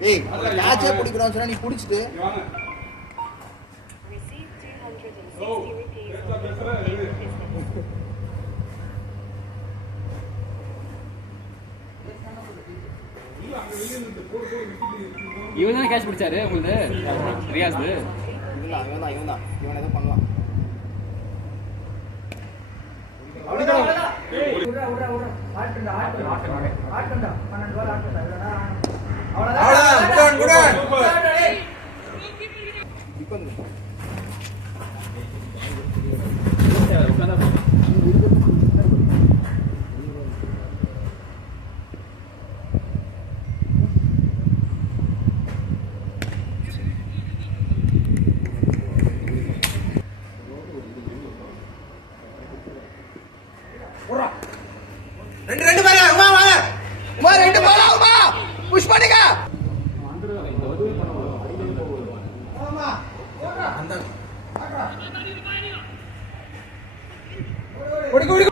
ஏய் மேட்சே பிடிக்கிறோம் சொன்னா நீ பிடிச்சிட்டு இவன் தானே கேட்ச் பிடிச்சாரு உங்களுக்கு ரியாஸ் இவன் தான் இவன் ஏதோ பண்ணலாம் ரெண்டு பேரு உமா வாங்க உமா ரெண்டு பாலா உமா புஷ் பண்ணுங்க ஆமா அந்த ஓடி